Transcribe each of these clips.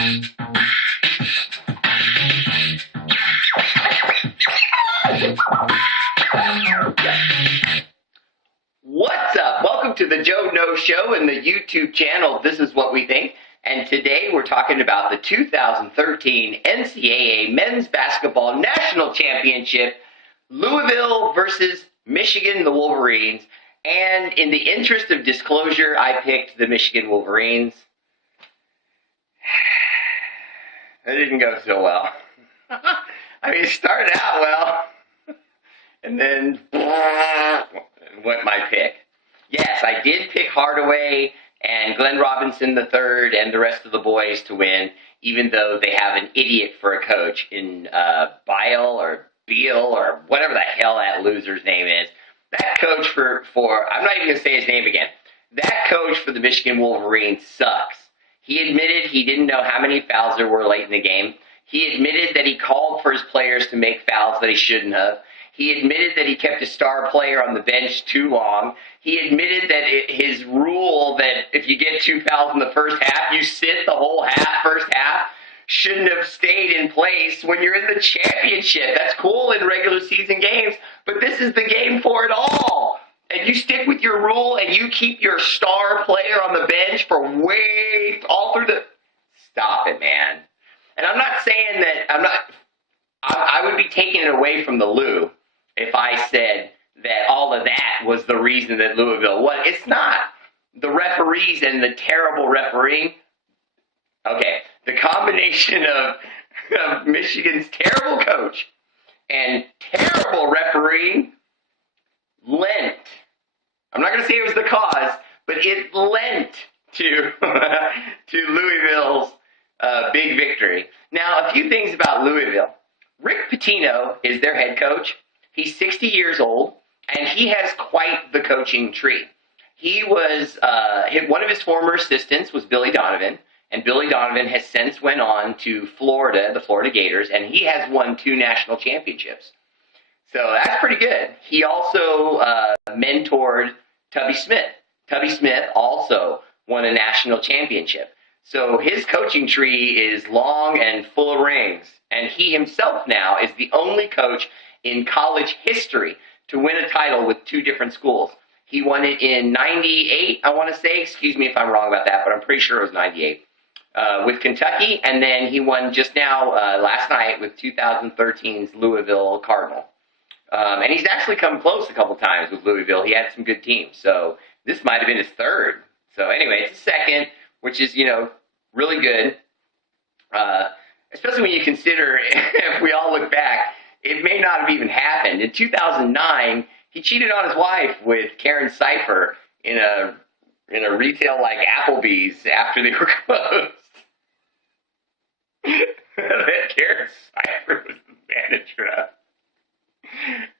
What's up? Welcome to the Joe No Show and the YouTube channel. This is what we think. And today we're talking about the 2013 NCAA Men's Basketball National Championship, Louisville versus Michigan, the Wolverines. And in the interest of disclosure, I picked the Michigan Wolverines. It didn't go so well. I mean, it started out well, and then went my pick. Yes, I did pick Hardaway and Glenn Robinson III and the rest of the boys to win, even though they have an idiot for a coach in Beal or whatever the hell that loser's name is. That coach for I'm not even going to say his name again. That coach for the Michigan Wolverines sucks. He admitted he didn't know how many fouls there were late in the game. He admitted that he called for his players to make fouls that he shouldn't have. He admitted that he kept a star player on the bench too long. He admitted that his rule that if you get 2 fouls in the first half, you sit the whole first half, shouldn't have stayed in place when you're in the championship. That's cool in regular season games, but this is the game for it all. And you stick with your rule and you keep your star player on the bench for all through the... Stop it, man. And I'm not saying that I would be taking it away from the Lou if I said that all of that was the reason that Louisville won. It's not. The referees and the terrible refereeing. Okay, the combination of Michigan's terrible coach and terrible refereeing lent. I'm not going to say it was the cause, but it lent to Louisville's big victory. Now, a few things about Louisville. Rick Patino is their head coach. He's 60 years old, and he has quite the coaching tree. He was one of his former assistants was Billy Donovan, and Billy Donovan has since went on to Florida, the Florida Gators, and he has won 2 national championships. So that's pretty good. He also mentored Tubby Smith. Tubby Smith also won a national championship. So his coaching tree is long and full of rings. And he himself now is the only coach in college history to win a title with 2 different schools. He won it in 98, I want to say. Excuse me if I'm wrong about that, but I'm pretty sure it was 98. With Kentucky. And then he won just now, last night, with 2013's Louisville Cardinal. And he's actually come close a couple times with Louisville. He had some good teams. So this might have been his 3rd. So anyway, it's his 2nd, which is, really good. Especially when you consider, if we all look back, it may not have even happened. In 2009, he cheated on his wife with Karen Cipher in a retail like Applebee's after they were closed. That Karen Cipher was the manager of.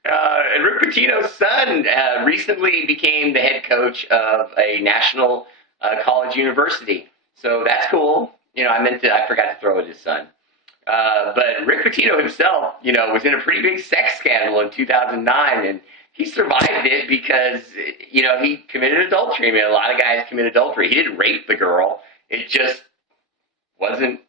And Rick Pitino's son recently became the head coach of a national college university. So that's cool. I forgot to throw in his son. But Rick Patino himself, was in a pretty big sex scandal in 2009, and he survived it because, he committed adultery. I mean, a lot of guys commit adultery. He didn't rape the girl. It just wasn't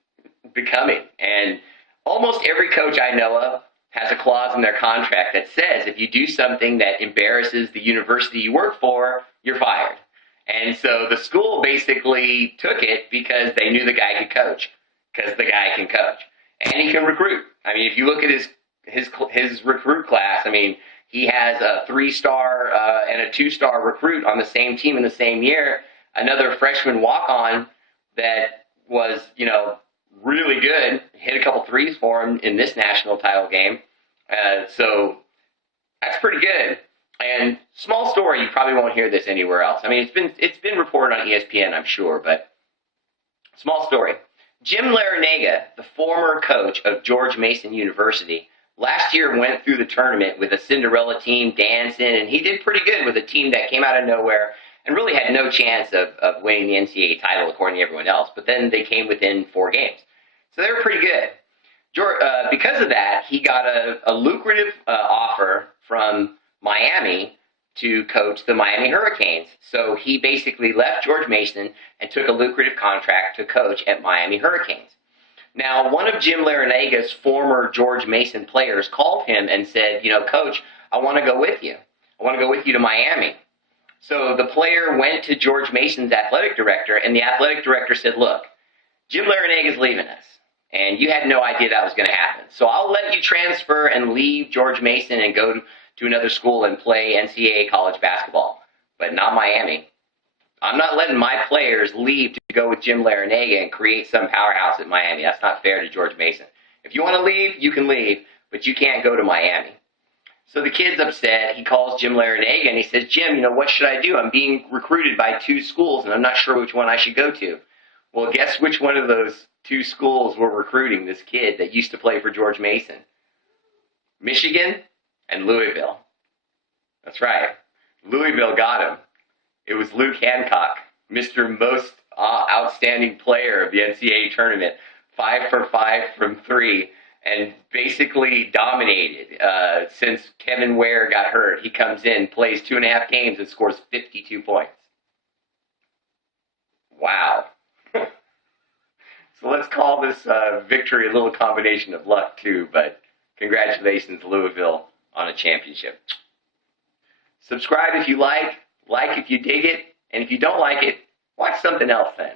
becoming. And almost every coach I know of has a clause in their contract that says if you do something that embarrasses the university you work for, you're fired. And so the school basically took it because they knew the guy could coach, because the guy can coach. And he can recruit. I mean, if you look at his recruit class, I mean, he has a 3-star and a 2-star recruit on the same team in the same year. Another freshman walk-on that was, really good, hit a couple threes for him in this national title game. So that's pretty good. And small story, you probably won't hear this anywhere else. I mean, it's been reported on ESPN, I'm sure, but small story. Jim Larinaga, the former coach of George Mason University, last year went through the tournament with a Cinderella team dancing, and he did pretty good with a team that came out of nowhere and really had no chance of winning the NCAA title according to everyone else. But then they came within 4 games. So they were pretty good. Because of that, he got a lucrative offer from Miami to coach the Miami Hurricanes. So he basically left George Mason and took a lucrative contract to coach at Miami Hurricanes. Now, one of Jim Larinaga's former George Mason players called him and said, Coach, I want to go with you. I want to go with you to Miami. So the player went to George Mason's athletic director, and the athletic director said, look, Jim Larinaga's leaving us, and you had no idea that was going to happen. So I'll let you transfer and leave George Mason and go to another school and play NCAA college basketball, but not Miami. I'm not letting my players leave to go with Jim Larinaga and create some powerhouse at Miami. That's not fair to George Mason. If you want to leave, you can leave, but you can't go to Miami. So the kid's upset. He calls Jim Larinaga and he says, Jim, what should I do? I'm being recruited by 2 schools and I'm not sure which one I should go to. Well, guess which one of those 2 schools were recruiting this kid that used to play for George Mason? Michigan and Louisville. That's right. Louisville got him. It was Luke Hancock, Mr. Most Outstanding Player of the NCAA tournament, 5 for 5 from 3, and basically dominated since Kevin Ware got hurt. He comes in, plays 2.5 games, and scores 52 points. Wow. So let's call this victory a little combination of luck, too, but congratulations, Louisville, on a championship. Subscribe if you like if you dig it, and if you don't like it, watch something else then.